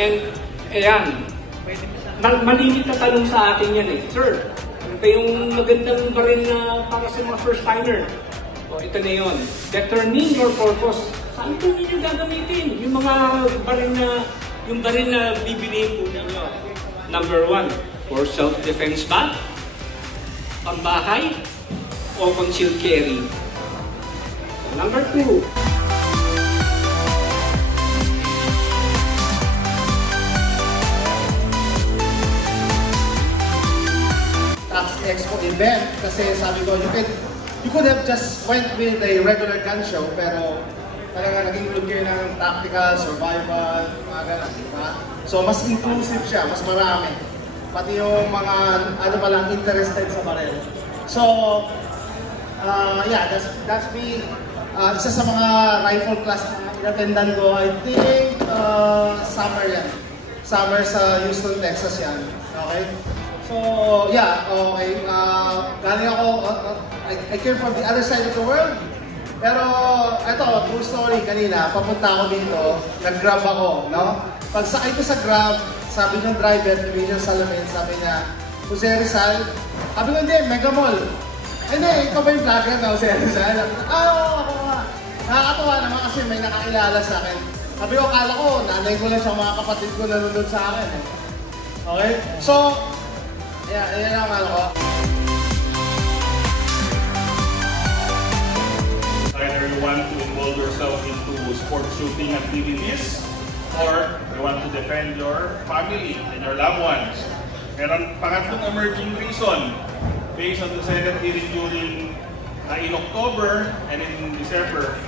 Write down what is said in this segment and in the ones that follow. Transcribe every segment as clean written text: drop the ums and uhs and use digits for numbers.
And, ayan, malimit na tanong sa atin yan eh. Sir, ano ba yung magandang baril na para sa mga first-timer? O, ito na yun. Determine your purpose. Saan po ninyo gagamitin? Yung mga baril na bibiliin po ninyo. Number 1, for self-defense ba? Pambahay? O concealed carry? Number 2, Tax Expo event kasi sabi ko, you could have just went with a regular gun show pero talaga nag-include kayo ng tactical, survival, mga ganun, diba? So mas inclusive siya, mas marami. Pati yung mga ano palang interested sa baril. So, yeah, that's me. Isa sa mga rifle class na in-attendan ko, I think summer yan. Summer sa Houston, Texas yan. Okay? So, yeah, okay. Galing ako, I came from the other side of the world. Pero, eto, true story, kanina, papunta ako dito, nag-grab ako, no? Pag sakay ko sa grab, sabi ng driver, Emilio Salamin, sabi niya, Jose Rizal, sabi ko, hindi, Mega Mall. Hindi, ikaw ba yung vlogger na Jose Rizal? Ako nga. Nakakatawa naman kasi may nakakilala sa akin. Sabi ko, akala ko, nanay ko lang siya, mga kapatid ko nanonood sa akin. Okay? So, yan ang ano ko. Either you want to involve yourself into sport shooting activities or you want to defend your family and your loved ones. Meron pangatlong emerging reason based on the Senate hearing during in October and in December.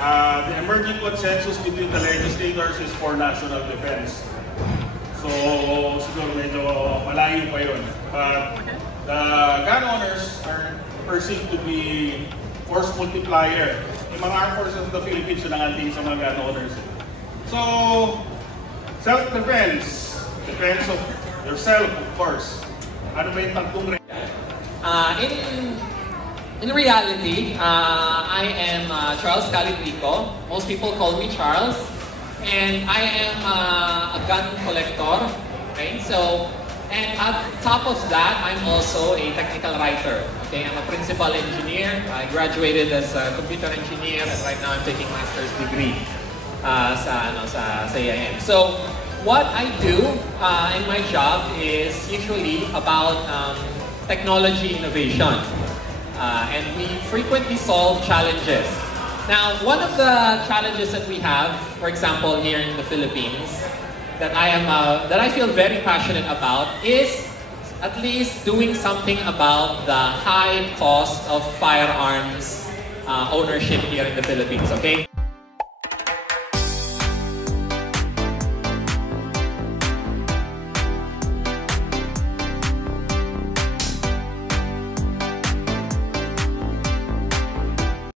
The emerging consensus between the legislators is for national defense. So, siguro medyo malayo pa yun. But the gun owners are perceived to be force multiplier. Yung mga armed forces of the Philippines yun ang anting sa mga gun owners. So, self-defense, defense of yourself, of course. Ano ba yung tagtong In reality, I am Charles Calibrico. Most people call me Charles. And I am a gun collector. Okay, so, and at top of that, I'm also a technical writer. Okay, I'm a principal engineer. I graduated as a computer engineer, and right now I'm taking master's degree sa AIM. So, what I do in my job is usually about technology innovation. And we frequently solve challenges. Now, one of the challenges that we have, for example, here in the Philippines, that I feel very passionate about is at least doing something about the high cost of firearms ownership here in the Philippines, okay?